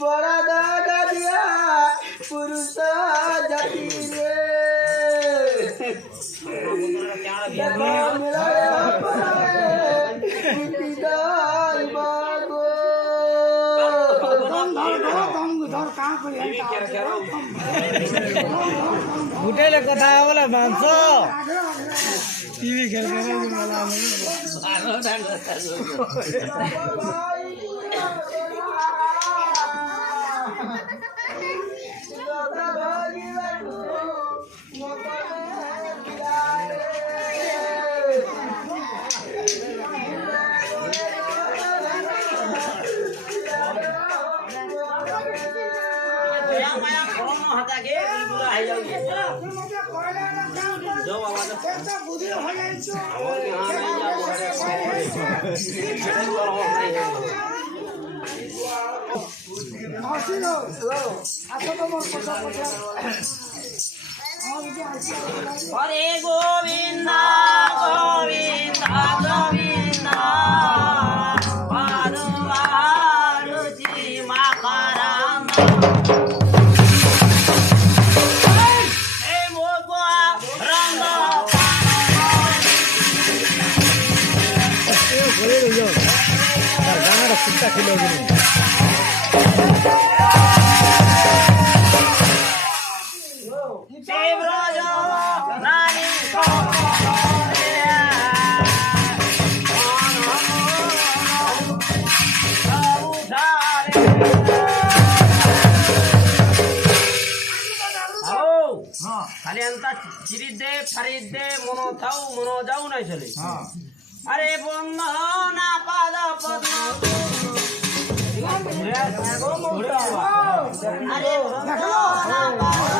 बड़ा दादा दिया पुरुष जाति रे उठेले कथा बोला मान्छ टिभी खेल्दैन हरे गोविंद गोविंद गोविंद पार्वती मातरम हे मोगवा रंग खाली अंता चिरी दे फरी दे मनो जाऊ नहीं चले अरे बंधना पाद पद्म अरे बंधना पाद